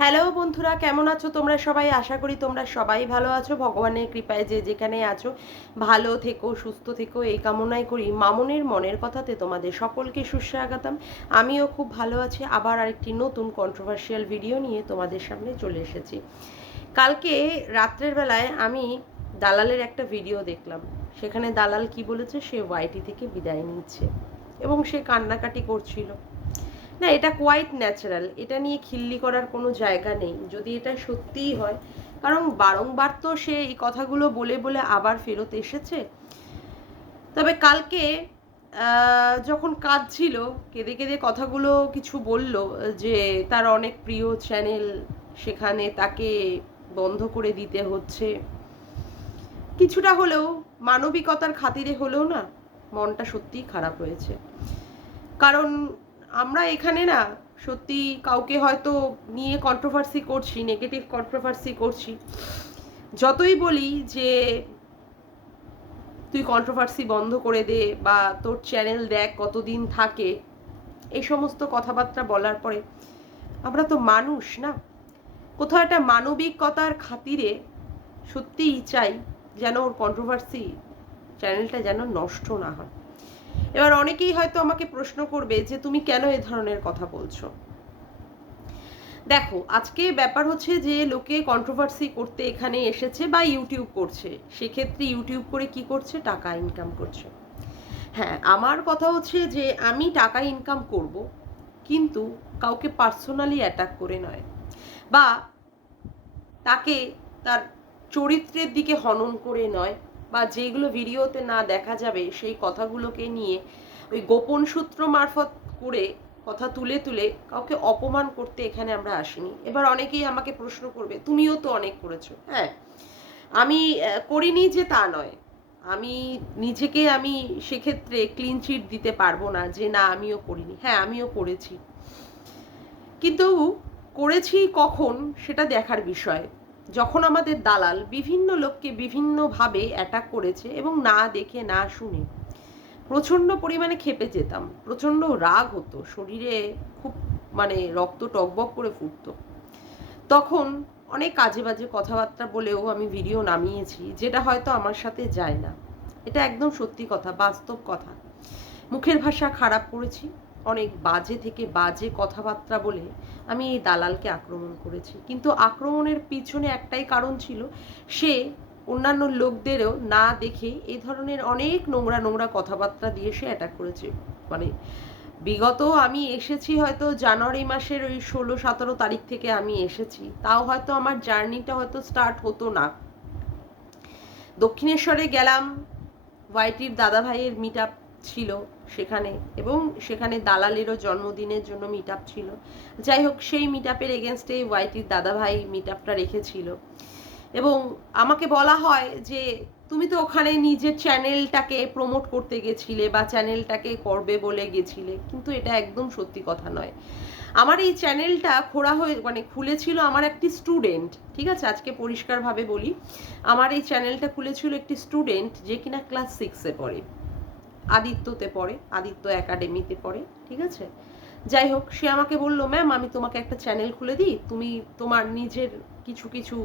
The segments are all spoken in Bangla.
হ্যালো বন্ধুরা, কেমন আছো তোমরা সবাই? আশা করি তোমরা সবাই ভালো আছো। ভগবানের কৃপায় যে যেখানে আছো ভালো থেকো, সুস্থ থেকো, এই কামনাই করি। মামনের মনের কথাতে তোমাদের সকলকে সুস্বাগতম। আমিও খুব ভালো আছি। আবার আরেকটি নতুন কন্ট্রোভার্সিয়াল ভিডিও নিয়ে তোমাদের সামনে চলে এসেছি। কালকে রাত্রের বেলায় আমি দালালের একটা ভিডিও দেখলাম। সেখানে দালাল কি বলেছে, সে ওয়াইটি থেকে বিদায় নিচ্ছে এবং সে কান্নাকাটি করছিল। না, এটা কোয়াইট ন্যাচারাল, এটা নিয়ে খিল্লি করার কোনো জায়গা নেই যদি এটা সত্যিই হয়। কারণ বারংবার তো সে এই কথাগুলো বলে বলে আবার ফেরত এসেছে। তবে কালকে যখন কাঁদছিল, কেঁদে কেঁদে কথাগুলো কিছু বলল যে তার অনেক প্রিয় চ্যানেল, সেখানে তাকে বন্ধ করে দিতে হচ্ছে। কিছুটা হলেও মানবিকতার খাতিরে হলেও না, মনটা সত্যিই খারাপ হয়েছে। কারণ আমরা এখানে না সত্যি কাউকে হয়তো নিয়ে কন্ট্রোভার্সি করছি, নেগেটিভ কন্ট্রোভার্সি করছি, যতই বলি যে তুই কন্ট্রোভার্সি বন্ধ করে দে বা তোর চ্যানেল দেখ কতদিন থাকে, এই সমস্ত কথাবার্তা বলার পরে আমরা তো মানুষ না, কোথাও একটা মানবিকতার খাতিরে সত্যিই চাই যেন ওর কন্ট্রোভার্সি চ্যানেলটা যেন নষ্ট না হয়। এবার অনেকেই হয়তো আমাকে প্রশ্ন করবে যে তুমি কেন এ ধরনের কথা বলছো। দেখো, আজকে ব্যাপার হচ্ছে যে লোকে কন্ট্রোভার্সি করতে এখানে এসেছে বা ইউটিউব করছে, সেক্ষেত্রে ইউটিউব করে কি করছে, টাকা ইনকাম করছে। হ্যাঁ, আমার কথা হচ্ছে যে আমি টাকা ইনকাম করব, কিন্তু কাউকে পার্সোনালি অ্যাটাক করে নয়, বা তাকে তার চরিত্রের দিকে হনন করে নয়, বা যেগুলো ভিডিওতে না দেখা যাবে সেই কথাগুলোকে নিয়ে ওই গোপন সূত্র মারফত করে কথা তুলে তুলে কাউকে অপমান করতে এখানে আমরা আসিনি। এবার অনেকেই আমাকে প্রশ্ন করবে তুমিও তো অনেক করেছো। হ্যাঁ, আমি করিনি যে তা নয়, আমি নিজেকে আমি সেক্ষেত্রে ক্লিন চিট দিতে পারবো না যে না আমিও করিনি। হ্যাঁ, আমিও করেছি, কিন্তু করেছি কখন সেটা দেখার বিষয়। যখন আমাদের দালাল বিভিন্ন লোককে বিভিন্নভাবে অ্যাটাক করেছে এবং না দেখে না শুনে প্রচণ্ড পরিমাণে ক্ষেপে যেতাম, প্রচণ্ড রাগ হতো, শরীরে খুব মানে রক্ত টকবক করে ফুটতো। তখন অনেক কাজে বাজে কথাবার্তা বলেও আমি ভিডিও নামিয়েছি, যেটা হয়তো আমার সাথে যায় না। এটা একদম সত্যি কথা, বাস্তব কথা। মুখের ভাষা খারাপ করেছি, অনেক বাজে থেকে বাজে কথাবার্তা বলে আমি এই দালালকে আক্রমণ করেছি। কিন্তু আক্রমণের পিছনে একটাই কারণ ছিল, সে অন্যান্য লোকদেরও না দেখে এই ধরনের অনেক নোংরা নোংরা কথাবার্তা দিয়ে সে অ্যাটাক করেছে। মানে বিগত আমি এসেছি হয়তো জানুয়ারি মাসের ওই 16-17 তারিখ থেকে আমি এসেছি, তাও হয়তো আমার জার্নিটা হয়তো স্টার্ট হতো না। দক্ষিণেশ্বরে গেলাম, ওয়াইটির দাদা ভাইয়ের মিট আপ ছিল সেখানে, এবং সেখানে দালালেরও জন্মদিনের জন্য মিট আপ ছিল। যাই হোক, সেই মিট আপের এগেনস্টে ওয়াইটির দাদা ভাই মিট আপটা রেখেছিল, এবং আমাকে বলা হয় যে তুমি তো ওখানে নিজের চ্যানেলটাকে প্রমোট করতে গেছিলে বা চ্যানেলটাকে করবে বলে গেছিলে, কিন্তু এটা একদম সত্যি কথা নয়। আমার এই চ্যানেলটা খোলা হয়ে মানে খুলেছিল আমার একটি স্টুডেন্ট, ঠিক আছে, আজকে পরিষ্কারভাবে বলি, আমার এই চ্যানেলটা খুলেছিল একটি স্টুডেন্ট যে কিনা ক্লাস 6-এ পড়ে, আদিত্যতে পড়ে, আদিত্য একাডেমিতে পড়ে, ঠিক আছে। যাই হোক, সে আমাকে বলল ম্যাম আমি তোমাকে একটা চ্যানেল খুলে দিই, তুমি তোমার নিজের কিছু কিছু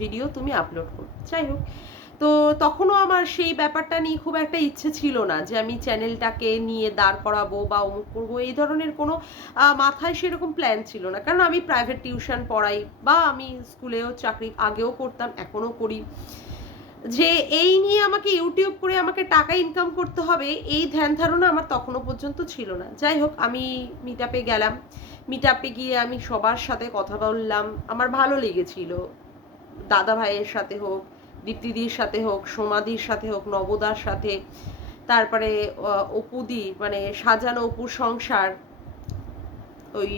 ভিডিও তুমি আপলোড করো। যাই হোক, তো তখনও আমার সেই ব্যাপারটা নিয়ে খুব একটা ইচ্ছে ছিল না যে আমি চ্যানেলটাকে নিয়ে দাঁড় করাবো বা অমুক করবো, এই ধরনের কোনো মাথায় সেরকম প্ল্যান ছিল না। কারণ আমি প্রাইভেট টিউশন পড়াই, বা আমি স্কুলেও চাকরি আগেও করতাম, এখনও করি, যে এই নিয়ে আমাকে ইউটিউব করে আমাকে টাকা ইনকাম করতে হবে এই ধ্যান ধারণা আমার তখনও পর্যন্ত ছিল না। যাই হোক, আমি মিট আপে গেলাম, মিট আপে গিয়ে আমি সবার সাথে কথা বললাম, আমার ভালো লেগেছিল। দাদা ভাইয়ের সাথে হোক, দীপ্তিদির সাথে হোক, সোমাদির সাথে হোক, নবদার সাথে, তারপরে অপুদি মানে সাজানো অপুর সংসার, ওই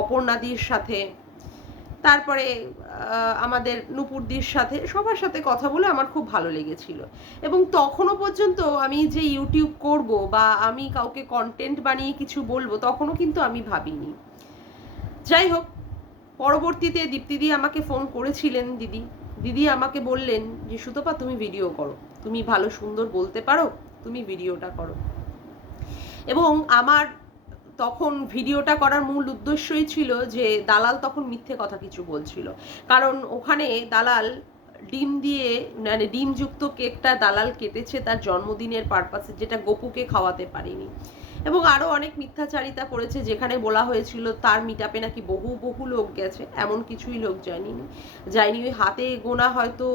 অপর্ণাদির সাথে, তারপরে আমাদের নূপুরদির সাথে, সবার সাথে কথা বলে আমার খুব ভালো লেগেছিল। এবং তখনও পর্যন্ত আমি যে ইউটিউব করব বা আমি কাউকে কন্টেন্ট বানিয়ে কিছু বলবো তখনও কিন্তু আমি ভাবিনি। যাই হোক, পরবর্তীতে দীপ্তিদি আমাকে ফোন করেছিলেন, দিদি দিদি আমাকে বললেন যে সুতপা তুমি ভিডিও করো, তুমি ভালো সুন্দর বলতে পারো, তুমি ভিডিওটা করো। এবং আমার তখন ভিডিওটা করার মূল উদ্দেশ্যই ছিল যে দালাল তখন মিথ্যে কথা কিছু বলছিল, কারণ ওখানে দালাল ডিম দিয়ে মানে ডিমযুক্ত কেকটা দালাল কেটেছে তার জন্মদিনের পারপাসে, যেটা গপুকে খাওয়াতে পারেনি। এবং আরও অনেক মিথ্যাচারিতা করেছে, যেখানে বলা হয়েছিল তার মিটআপে নাকি বহু বহু লোক গেছে, এমন কিছুই লোক যায়নি ওই হাতে গোনা হয়তো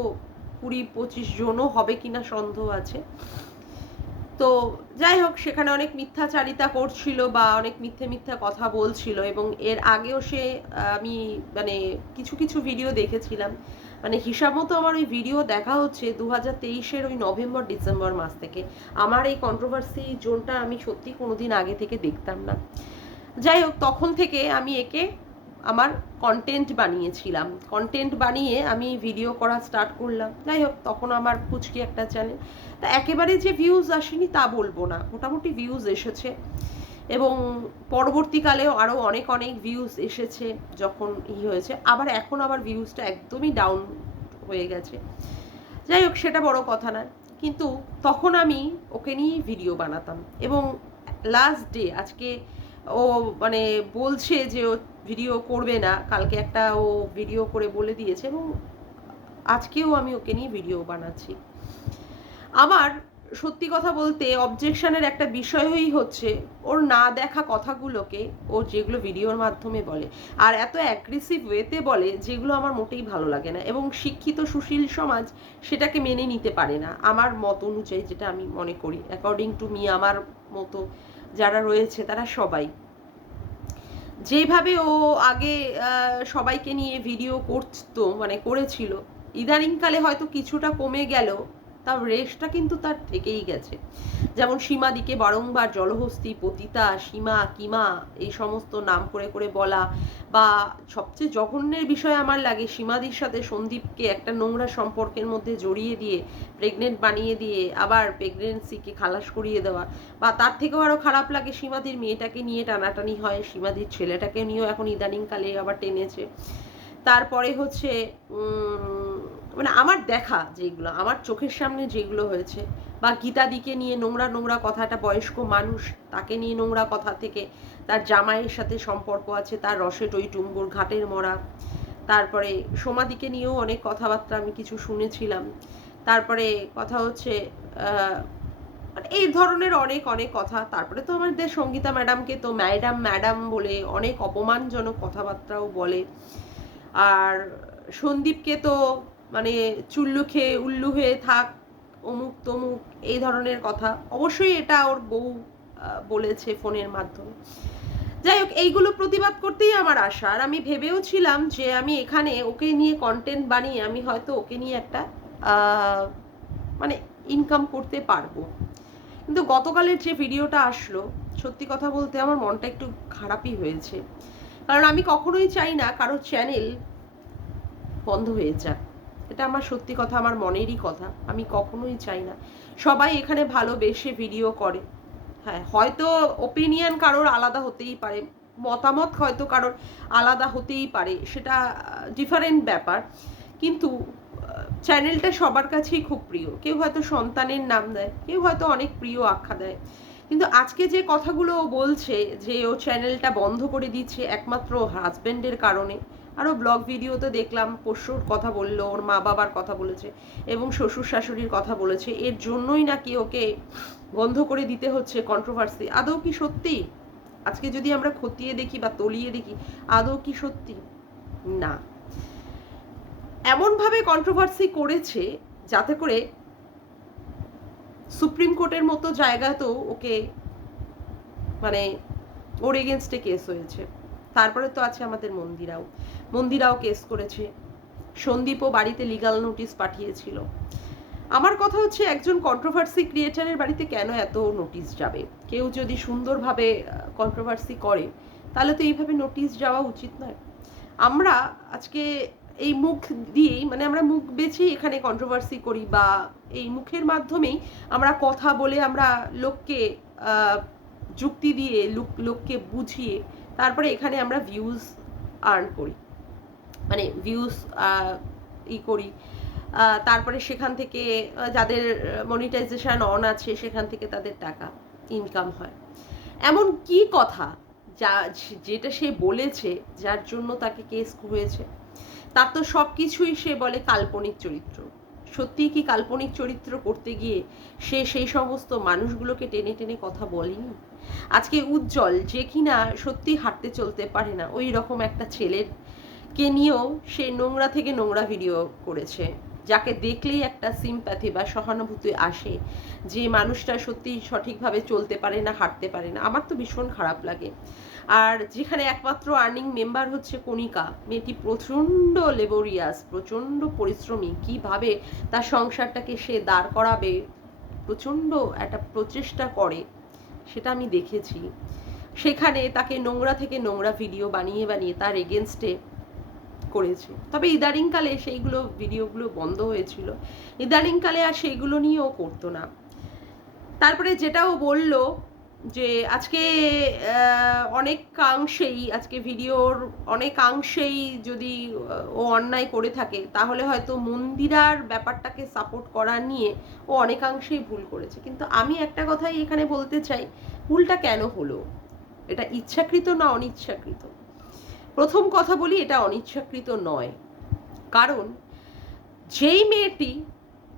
20-25 জনও হবে কিনা সন্দেহ আছে। তো যাই হোক, সেখানে অনেক মিথ্যাচারিতা করছিল বা অনেক মিথ্যা কথা বলছিল। এবং এর আগেও সে আমি মানে কিছু কিছু ভিডিও দেখেছিলাম, মানে হিসাব মতো আমার ওই ভিডিও দেখা হচ্ছে 2023-এর ওই নভেম্বর ডিসেম্বর মাস থেকে। আমার এই কন্ট্রোভার্সি জোনটা আমি সত্যি কোনোদিন আগে থেকে দেখতাম না। যাই হোক, তখন থেকে আমি একে আমার কন্টেন্ট বানিয়েছিলাম, কন্টেন্ট বানিয়ে আমি ভিডিও করা স্টার্ট করলাম। যাই হোক, তখন আমার পুচকি একটা চ্যানেল, তা একেবারে যে ভিউজ আসেনি তা বলবো না, মোটামুটি ভিউজ এসেছে। এবং পরবর্তীকালেও আরও অনেক অনেক ভিউজ এসেছে যখন হয়েছে। আবার এখন আবার ভিউজটা একদমই ডাউন হয়ে গেছে। যাই হোক, সেটা বড় কথা না, কিন্তু তখন আমি ওকে নিয়েই ভিডিও বানাতাম। এবং লাস্ট ডে আজকে ও মানে বলছে যে ও ভিডিও করবে না, কালকে একটা ও ভিডিও করে বলে দিয়েছে, এবং আজকেও আমি ওকে নিয়ে ভিডিও বানাচ্ছি। আমার সত্যি কথা বলতে অবজেকশনের একটা বিষয়ই হচ্ছে ওর না দেখা কথাগুলোকে ও যেগুলো ভিডিওর মাধ্যমে বলে, আর এত অ্যাগ্রেসিভ ওয়েতে বলে যেগুলো আমার মোটেই ভালো লাগে না। এবং শিক্ষিত সুশীল সমাজ সেটাকে মেনে নিতে পারে না আমার মত অনুযায়ী, যেটা আমি মনে করি অ্যাকর্ডিং টু মি। আমার মতো যারা রয়েছে তারা সবাই যেভাবে ও আগে সবাইকে নিয়ে ভিডিও করতো মানে করেছিল, ইদানিংকালে হয়তো কিছুটা কমে গেল, তার রেশটা কিন্তু তার থেকেই গেছে। যেমন সীমাদিকে বারংবার জলহস্তি, পতিতা, সীমা, কিমা এই সমস্ত নাম করে করে বলা, বা সবচেয়ে জঘন্যের বিষয় আমার লাগে সীমাদির সাথে সন্দীপকে একটা নোংরা সম্পর্কের মধ্যে জড়িয়ে দিয়ে প্রেগনেন্ট বানিয়ে দিয়ে আবার প্রেগনেন্সিকে খালাস করিয়ে দেওয়া। বা তার থেকেও আরও খারাপ লাগে সীমাদির মেয়েটাকে নিয়ে টানাটানি হয়, সীমাদির ছেলেটাকে নিয়েও এখন ইদানিংকালে আবার টেনেছে। তারপরে হচ্ছে মানে আমার দেখা যেগুলো, আমার চোখের সামনে যেগুলো হয়েছে, বা গীতাদিকে নিয়ে নোংরা নোংরা কথাটা, বয়স্ক মানুষ তাকে নিয়ে নোংরা কথা থেকে তার জামাইয়ের সাথে সম্পর্ক আছে, তার রসে টইটুম্বুর ঘাটের মরা। তারপরে সোমাদিকে নিয়েও অনেক কথাবার্তা আমি কিছু শুনেছিলাম। তারপরে কথা হচ্ছে মানে এই ধরনের অনেক অনেক কথা। তারপরে তো আমাদের সঙ্গীতা ম্যাডামকে তো ম্যাডাম বলে অনেক অপমানজনক কথাবার্তাও বলে। আর সন্দীপকে তো মানে চুল্লু খেয়ে উল্লু হয়ে থাক, অমুক তমুক এই ধরনের কথা। অবশ্যই এটা ওর বউ বলেছে ফোনের মাধ্যমে। যাই হোক, এইগুলো প্রতিবাদ করতেই আমার আশা। আর আমি ভেবেও ছিলাম যে আমি এখানে ওকে নিয়ে কন্টেন্ট বানিয়ে আমি হয়তো ওকে নিয়ে একটা মানে ইনকাম করতে পারবো। কিন্তু গতকালের যে ভিডিওটা আসলো, সত্যি কথা বলতে আমার মনটা একটু খারাপই হয়েছে। কারণ আমি কখনোই চাই না কারো চ্যানেল বন্ধ হয়ে যাক, এটা আমার সত্যি কথা, আমার মনেরই কথা। আমি কখনোই চাই না। সবাই এখানে ভালোবেসে ভিডিও করে। হ্যাঁ, হয়তো ওপিনিয়ন কারোর আলাদা হতেই পারে, মতামত হয়তো কারোর আলাদা হতেই পারে, সেটা ডিফারেন্ট ব্যাপার। কিন্তু চ্যানেলটা সবার কাছেই খুব প্রিয়। কেউ হয়তো সন্তানের নাম দেয়, কেউ হয়তো অনেক প্রিয় আখ্যা দেয়। কিন্তু আজকে যে কথাগুলো ও বলছে যে ও চ্যানেলটা বন্ধ করে দিচ্ছে একমাত্র হাজব্যান্ডের কারণে। আরও ব্লগ ভিডিওতে দেখলাম পোষ্যর কথা বললো, ওর মা বাবার কথা বলেছে এবং শ্বশুর শাশুড়ির কথা বলেছে, এর জন্যই নাকি ওকে বন্ধ করে দিতে হচ্ছে কন্ট্রোভার্সি। আদৌ কি সত্যি? আজকে যদি আমরা খতিয়ে দেখি বা তলিয়ে দেখি, আদৌ কি সত্যি? না। এমনভাবে কন্ট্রোভার্সি করেছে যাতে করে সুপ্রিম কোর্টের মতো জায়গাতেও ওকে মানে ওর এগেনস্টে কেস হয়েছে। তারপরে তো আছে আমাদের মন্দিরাও কেস করেছে। সন্দীপও বাড়িতে লিগাল নোটিশ পাঠিয়েছিল। আমার কথা হচ্ছে, একজন কন্ট্রোভার্সি ক্রিয়েটারের বাড়িতে কেন এত নোটিশ যাবে? কেউ যদি সুন্দরভাবে কন্ট্রোভার্সি করে তাহলে তো এইভাবে নোটিশ যাওয়া উচিত নয়। আমরা আজকে এই মুখ দিয়েই মানে আমরা মুখ বেছেই এখানে কন্ট্রোভার্সি করি, বা এই মুখের মাধ্যমেই আমরা কথা বলে আমরা লোককে যুক্তি দিয়ে লোককে বুঝিয়ে তারপরে এখানে আমরা ভিউজ আর্ন করি, মানে ভিউজ করি। তারপরে সেখান থেকে যাদের মনিটাইজেশন অন আছে সেখান থেকে তাদের টাকা ইনকাম হয়। এমন কি কথা যা যেটা সে বলেছে, যার জন্য তাকে কেস হয়েছে, তার তো সব কিছুই সে বলে কাল্পনিক চরিত্র। সত্যিই কি কাল্পনিক চরিত্র করতে গিয়ে সে সেই সমস্ত মানুষগুলোকে টেনে টেনে কথা বলেনি? আজকে উজ্জ্বল, যে কিনা সত্যি হাঁটতে চলতে পারে না, ওই রকম একটা ছেলের কে নিয়েও সে নোংরা থেকে নোংরা ভিডিও করেছে, যাকে দেখলেই একটা সিম্প্যাথি বা সহানুভূতি আসে, যে মানুষটা সত্যি সঠিকভাবে চলতে পারে না, হাঁটতে পারে না। আমার তো ভীষণ খারাপ লাগে। আর যেখানে একমাত্র আর্নিং মেম্বার হচ্ছে কণিকা, মেয়েটি প্রচণ্ড লেবোরিয়াস, প্রচণ্ড পরিশ্রমী, কিভাবে তার সংসারটাকে সে দাঁড় করাবে প্রচণ্ড একটা প্রচেষ্টা করে, সেটা আমি দেখেছি। সেখানে তাকে নোংরা থেকে নোংরা ভিডিও বানিয়ে বানিয়ে তার এগেনস্টে করেছে। তবে ইদানিংকালে সেইগুলো ভিডিওগুলো বন্ধ হয়েছিল, ইদানিংকালে আর সেইগুলো নিয়েও করতো না। তারপরে যেটাও বলল যে আজকে অনেকাংশেই, আজকে ভিডিওর অনেকাংশেই যদি ও অন্যায় করে থাকে, তাহলে হয়তো মন্দিরার ব্যাপারটাকে সাপোর্ট করা নিয়ে ও অনেকাংশেই ভুল করেছে। কিন্তু আমি একটা কথাই এখানে বলতে চাই, ভুলটা কেন হলো? এটা ইচ্ছাকৃত না অনিচ্ছাকৃত? প্রথম কথা বলি, এটা অনিচ্ছাকৃত নয়। কারণ যেই মেয়েটি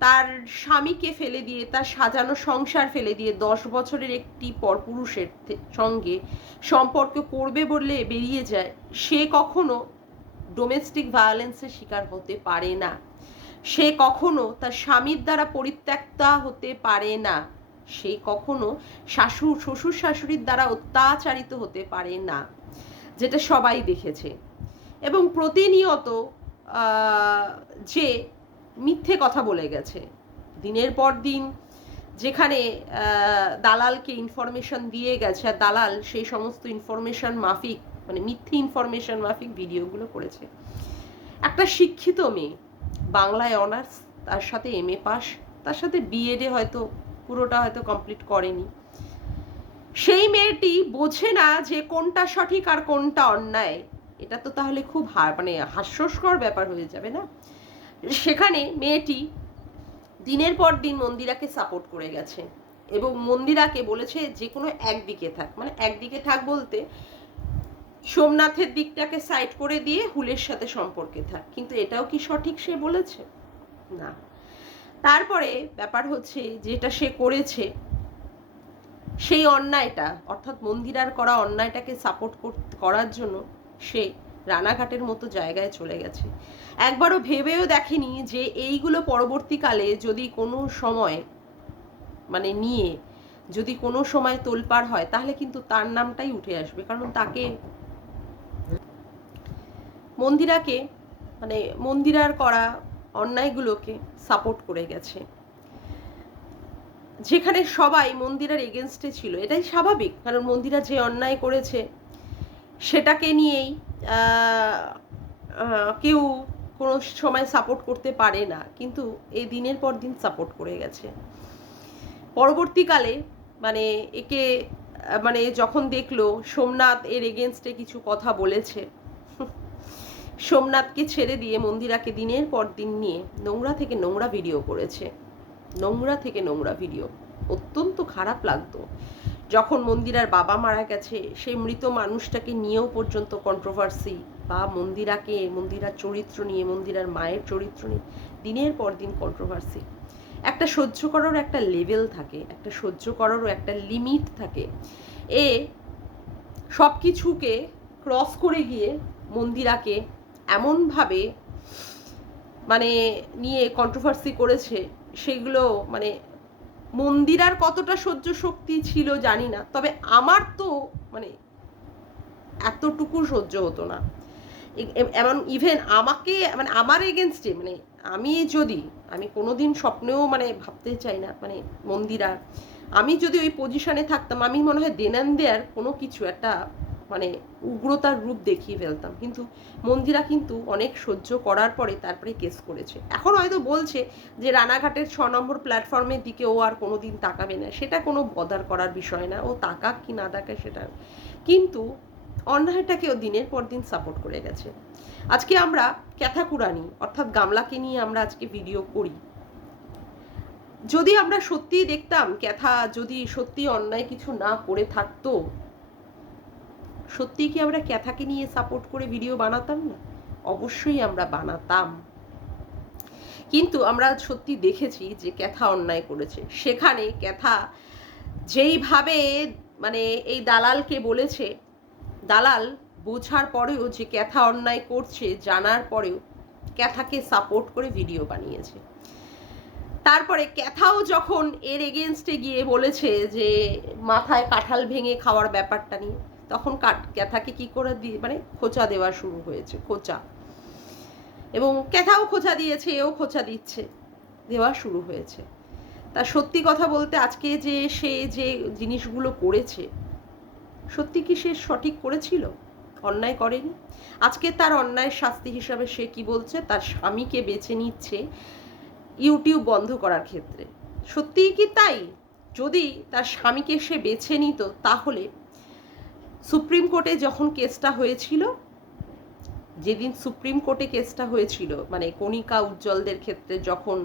তার স্বামীকে ফেলে দিয়ে, তার সাজানো সংসার ফেলে দিয়ে 10 বছরের একটি পরপুরুষের সঙ্গে সম্পর্ক করবে বলে বেরিয়ে যায়, সে কখনো ডোমেস্টিক ভায়োলেন্সের শিকার হতে পারে না। সে কখনো তার স্বামীর দ্বারা পরিত্যক্তা হতে পারে না। সে কখনো শ্বশুর শাশুড়ির দ্বারা অত্যাচারিত হতে পারে না, যেটা সবাই দেখেছে। এবং প্রতিনিয়ত যে মিথ্যে কথা বলে গেছে দিনের পর দিন, যেখানে দালালকে ইনফরমেশন দিয়ে গেছে, আর দালাল সেই সমস্ত ইনফরমেশন মাফিক, মানে মিথ্যে ইনফরমেশন মাফিক ভিডিওগুলো করেছে। একটা শিক্ষিত মেয়ে, বাংলায় অনার্স, তার সাথে MA পাস, তার সাথে বিএডে হয়তো পুরোটা হয়তো কমপ্লিট করেনি, সেই মেয়েটি বোঝে না যে কোনটা সঠিক আর কোনটা অন্যায়। এটা তো তাহলে খুব মানে হাস্যস্কর ব্যাপার হয়ে যাবে না? সেখানে মেয়েটি দিনের পর দিন মন্দিরাকে সাপোর্ট করে গেছে এবং মন্দিরাকে বলেছে যে কোনো একদিকে থাক, মানে একদিকে থাক বলতে সোমনাথের দিকটাকে সাইড করে দিয়ে হুলের সাথে সম্পর্কে থাক। কিন্তু এটাও কি সঠিক সে বলেছে? না। তারপরে ব্যাপার হচ্ছে, যেটা সে করেছে সেই অন্যায়টা, অর্থাৎ মন্দিরার করা অন্যায়টাকে সাপোর্ট করার জন্য সে রানাঘাটের মতো জায়গায় চলে গেছে। একবারও ভেবেও দেখেনি যে এইগুলো পরবর্তীকালে যদি কোনো সময় মানে নিয়ে যদি কোনো সময় তোলপাড় হয়, তাহলে কিন্তু তার নামটাই উঠে আসবে। কারণ তাকে মন্দিরাকে, মানে মন্দিরার করা অন্যায়গুলোকে সাপোর্ট করে গেছে, যেখানে সবাই মন্দিরার এগেনস্টে ছিল। এটাই স্বাভাবিক, কারণ মন্দিরা যে অন্যায় করেছে সেটাকে নিয়েই কেউ কোনো সময় সাপোর্ট করতে পারে না, কিন্তু এই দিনের পর দিন সাপোর্ট করে গেছে। পরবর্তীকালে মানে একে মানে যখন দেখলো সোমনাথ এর এগেনস্টে কিছু কথা বলেছে, সোমনাথকে ছেড়ে দিয়ে মন্দিরাকে দিনের পর দিন নিয়ে নোংরা থেকে নোংরা ভিডিও করেছে, নোংরা থেকে নোংরা ভিডিও। অত্যন্ত খারাপ লাগতো যখন মন্দিরার বাবা মারা গেছে, সেই মৃত মানুষটাকে নিয়েও পর্যন্ত কন্ট্রোভার্সি, বা মন্দিরার চরিত্র নিয়ে, মন্দিরার মায়ের চরিত্র নিয়ে দিনের পর দিন কন্ট্রোভার্সি। একটা সহ্য করারও একটা লেভেল থাকে, একটা সহ্য করারও একটা লিমিট থাকে। এ সব কিছুকে ক্রস করে গিয়ে মন্দিরাকে এমনভাবে মানে নিয়ে কন্ট্রোভার্সি করেছে, সেগুলো মানে মন্দিরার কতটা সহ্য শক্তি ছিল জানি না, তবে আমার তো মানে এতটুকু সহ্য হতো না। এমন ইভেন আমাকে মানে আমার এগেনস্টে, মানে আমি কোনোদিন স্বপ্নেও মানে ভাবতে চাই না, মানে মন্দিরা, আমি যদি ওই পজিশনে থাকতাম, আমি মনে হয় দেনান দেয়ার কোনো কিছু একটা মানে উগ্রতার রূপ দেখিয়ে ফেলতাম। কিন্তু মন্দিরা কিন্তু অনেক সহ্য করার পরে তারপরে কেস করেছে। এখন হয়তো বলছে যে রানাঘাটের 6 নম্বর প্ল্যাটফর্মের দিকে ও আর কোনো দিন তাকাবে না, সেটা কোনো বদার করার বিষয় না, ও তাকাক কি না তাকাক সেটা, কিন্তু অন্যায়টাকে ও দিনের পর দিন সাপোর্ট করে গেছে। আজকে আমরা ক্যাথাকুরানি অর্থাৎ গামলাকে নিয়ে আমরা আজকে ভিডিও করি। যদি আমরা সত্যিই দেখতাম ক্যাথা যদি সত্যি অন্যায় কিছু না করে থাকতো, সত্যিই কি আমরা ক্যাথাকে নিয়ে সাপোর্ট করে ভিডিও বানাতাম না? অবশ্যই আমরা বানাতাম। কিন্তু আমরা সত্যি দেখেছি যে ক্যাথা অন্যায় করেছে। সেখানে ক্যাথা যেইভাবে মানে এই দালালকে বলেছে, দালাল বোঝার পরেও যে ক্যাথা অন্যায় করছে জানার পরেও ক্যাথাকে সাপোর্ট করে ভিডিও বানিয়েছে। তারপরে ক্যাথাও যখন এর এগেনস্টে গিয়ে বলেছে যে মাথায় কাঁঠাল ভেঙে খাওয়ার ব্যাপারটা নিয়ে, তখন ক্যাথাকে কি করে দিয়ে মানে খোঁচা দেওয়া শুরু হয়েছে, খোঁচা। এবং ক্যাথাও খোঁচা দিয়েছে, এও খোঁচা দিচ্ছে, দেওয়া শুরু হয়েছে। তা সত্যি কথা বলতে আজকে যে সে যে জিনিসগুলো করেছে, সত্যি কি সে সঠিক করেছিল? অন্যায় করেনি। আজকে তার অন্যায়ের শাস্তি হিসাবে সে কি বলছে, তার স্বামীকে বেছে নিচ্ছে ইউটিউব বন্ধ করার ক্ষেত্রে। সত্যিই কি তাই? যদি তার স্বামীকে সে বেছে নিত, তাহলে সুপ্রিম কোর্টে যখন কেসটা হয়েছিল, যেদিন সুপ্রিম কোর্টে কেসটা হয়েছিল, মানে কণিকা উজ্জ্বলদের ক্ষেত্রে যখন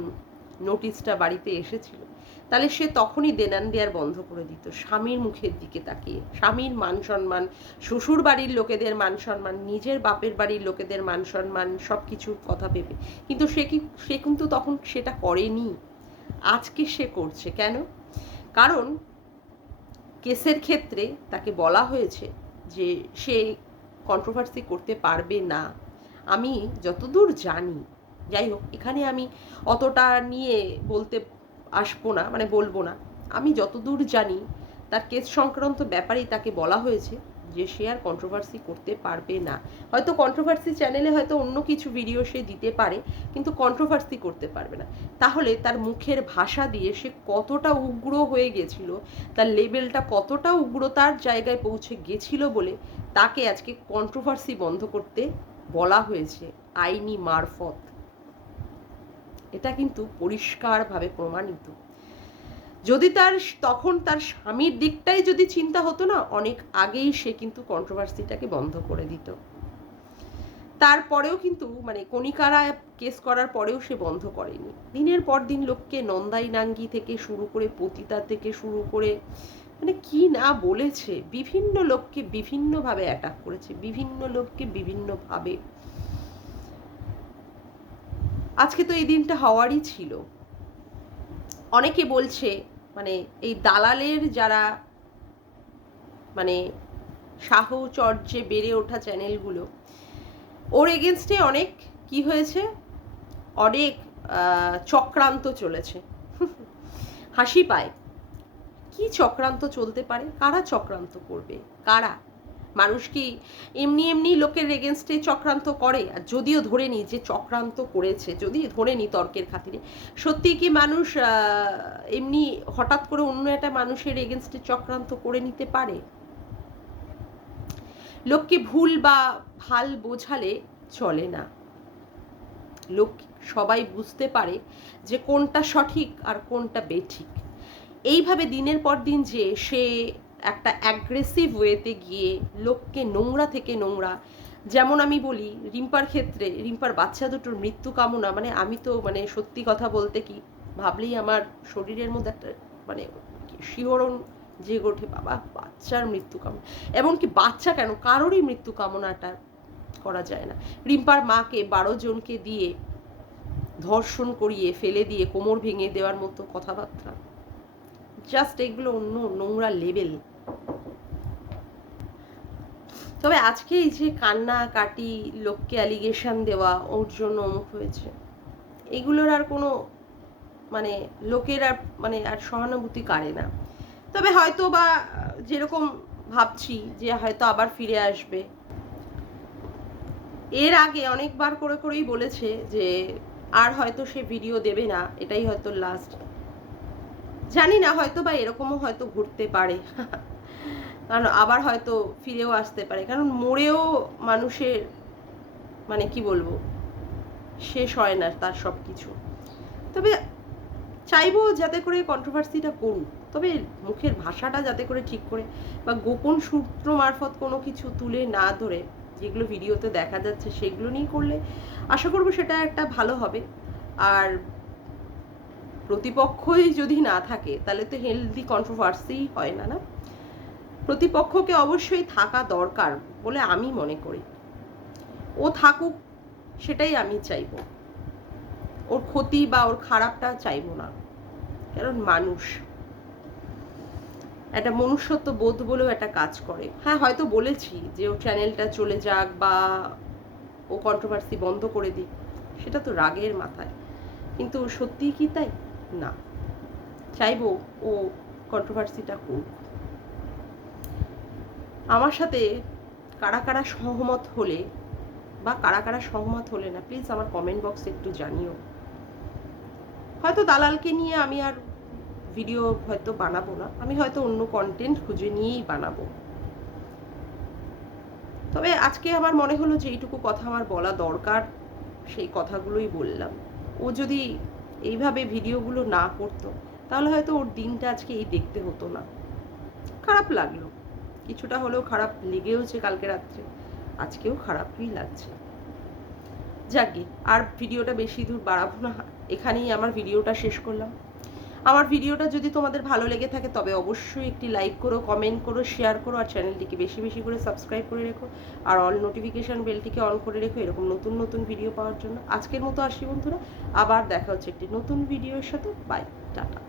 নোটিশটা বাড়িতে এসেছিল, তাহলে সে তখনই দেনান দেয়ার বন্ধ করে দিত, স্বামীর মুখের দিকে তাকিয়ে। স্বামীর মান সম্মান, শ্বশুর বাড়ির লোকেদের মান সম্মান, নিজের বাপের বাড়ির লোকেদের মান সম্মান, সব কিছুর কথা ভেবে। কিন্তু সে কিন্তু তখন সেটা করেনি। আজকে সে করছে কেন? কারণ কেসের ক্ষেত্রে তাকে বলা হয়েছে যে সে কন্ট্রোভার্সি করতে পারবে না। আমি যতদূর জানি, যাই হোক এখানে আমি অতটা নিয়ে বলতে আসবো না, মানে বলবো না। আমি যতদূর জানি তার কেস সংক্রান্ত ব্যাপারেই তাকে বলা হয়েছে যে সে আর কন্ট্রোভার্সি করতে পারবে না। হয়তো কন্ট্রোভার্সি চ্যানেলে হয়তো অন্য কিছু ভিডিও সে দিতে পারে, কিন্তু কন্ট্রোভার্সি করতে পারবে না। তাহলে তার মুখের ভাষা দিয়ে সে কতটা উগ্র হয়ে গেছিল, তার লেভেলটা কতটা উগ্রতার জায়গায় পৌঁছে গেছিল বলে তাকে আজকে কন্ট্রোভার্সি বন্ধ করতে বলা হয়েছে আইনি মারফত। এটা কিন্তু পরিষ্কারভাবে প্রমাণিত। যদি তখন তার স্বামীর দিকটাই যদি চিন্তা হতো না, অনেক আগেই সে কিন্তু কন্ট্রোভার্সিটাকে বন্ধ করে দিত। তারপরেও কিন্তু মানে কণিকারা কেস করার পরেও সে বন্ধ করেনি। দিনের পর দিন লোককে নন্দাইনাঙ্গি থেকে শুরু করে পতিতা থেকে শুরু করে মানে কি না বলেছে, বিভিন্ন লোককে বিভিন্নভাবে অ্যাটাক করেছে, বিভিন্ন লোককে বিভিন্নভাবে। আজকে তো এই দিনটা হওয়ারই ছিল। অনেকে বলছে মানে এই দালালের যারা মানে সাহচর্যে বেড়ে ওঠা চ্যানেলগুলো, ওর এগেনস্টে অনেক কি হয়েছে, অনেক চক্রান্ত চলেছে। হাসি পায়। কি চক্রান্ত চলতে পারে? কারা চক্রান্ত করবে? কারা? মানুষ কি এমনি এমনি লোকের এগেনস্টে চক্রান্ত করে? আর যদিও ধরে নিই যে চক্রান্ত করেছে, যদি ধরে নিই তর্কের খাতিরে, সত্যি কি মানুষ এমনি হঠাৎ করে অন্য একটা মানুষের এগেনস্টে চক্রান্ত করে নিতে পারে? লোককে ভুল বা ভাল বোঝালে চলে না। লোক সবাই বুঝতে পারে যে কোনটা সঠিক আর কোনটা বেঠিক। এইভাবে দিনের পর দিন যে সে একটা অ্যাগ্রেসিভ ওয়েতে গিয়ে লোককে নোংরা থেকে নোংরা, যেমন আমি বলি রিম্পার ক্ষেত্রে, রিম্পার বাচ্চা দুটোর মৃত্যু কামনা, মানে আমি তো মানে সত্যি কথা বলতে কি ভাবলেই আমার শরীরের মধ্যে একটা মানে শিহরণ জেগে ওঠে। বাবা, বাচ্চার মৃত্যু কামনা, এমনকি বাচ্চা কেন, কারোরই মৃত্যু কামনাটা করা যায় না। রিম্পার মাকে 12 জনকে দিয়ে ধর্ষণ করিয়ে ফেলে দিয়ে কোমর ভেঙে দেওয়ার মতো কথাবার্তা, জাস্ট এগুলো অন্য নোংরা লেভেল। তবে আজকে এই যে কান্না কাটি, লোককে অ্যালিগেশন দেওয়া, ওর জন্য অমুক হয়েছে, এগুলোর আর কোনো মানে লোকের আর মানে আর সহানুভূতি কাড়ে না। তবে হয়তো বা যেরকম ভাবছি যে হয়তো আবার ফিরে আসবে। এর আগে অনেকবার করে করেই বলেছে যে আর হয়তো সে ভিডিও দেবে না, এটাই হয়তো লাস্ট। জানি না, হয়তো বা এরকমও হয়তো ঘুরতে পারে। কারণ আবার হয়তো ফিরেও আসতে পারে, কারণ মরেও মানুষের মানে কি বলবো, শেষ হয় না তার সব কিছু। তবে চাইবো যাতে করে কন্ট্রোভার্সিটা করুক, তবে মুখের ভাষাটা যাতে করে ঠিক করে বা গোপন সূত্র মারফত কোনো কিছু তুলে না ধরে, যেগুলো ভিডিওতে দেখা যাচ্ছে সেগুলো নিয়ে করলে আশা করবো সেটা একটা ভালো হবে। আর প্রতিপক্ষই যদি না থাকে তাহলে তো হেলদি কন্ট্রোভার্সি হয় না, না? প্রতিপক্ষকে অবশ্যই থাকা দরকার বলে আমি মনে করি। ও থাকুক, সেটাই আমি চাইবো। ওর ক্ষতি বা ওর খারাপটা চাইবো না, কারণ মানুষ, একটা মনুষ্যত্ব বোধ বলেও একটা কাজ করে। হ্যাঁ, হয়তো বলেছি যে ও চ্যানেলটা চলে যাক বা ও কন্ট্রোভার্সি বন্ধ করে দিক, সেটা তো রাগের মাথায়, কিন্তু সত্যিই কি তাই? না, চাইবো ও কন্ট্রোভার্সিটা করুক। আমার সাথে কারা কারা সহমত হলে বা কারা কারা সহমত হলে না, প্লিজ আমার কমেন্ট বক্সে একটু জানিও। হয়তো দালালকে নিয়ে আমি আর ভিডিও হয়তো বানাবো না, আমি হয়তো অন্য কন্টেন্ট খুঁজে নিয়েই বানাবো। তবে আজকে আমার মনে হলো যে এইটুকু কথা আমার বলা দরকার, সেই কথাগুলোই বললাম। ও যদি এইভাবে ভিডিওগুলো না করতো, তাহলে হয়তো ওর দিনটা আজকে এই দেখতে হতো না। খারাপ লাগলো, কিছুটা হলেও খারাপ লেগেওছে কালকে রাত্রে, আজকেও খারাপই লাগছে। যাকে আর ভিডিওটা বেশি দূর বাড়াবো না, এখানেই আমার ভিডিওটা শেষ করলাম। আমার ভিডিওটা যদি তোমাদের ভালো লেগে থাকে তবে অবশ্যই একটি লাইক করো, কমেন্ট করো, শেয়ার করো, আর চ্যানেলটিকে বেশি বেশি করে সাবস্ক্রাইব করে রেখো, আর অল নোটিফিকেশন বেলটিকে অন করে রেখো এরকম নতুন নতুন ভিডিও পাওয়ার জন্য। আজকের মতো আসি বন্ধুরা, আবার দেখা হচ্ছে একটি নতুন ভিডিওর সাথে। Bye, tata.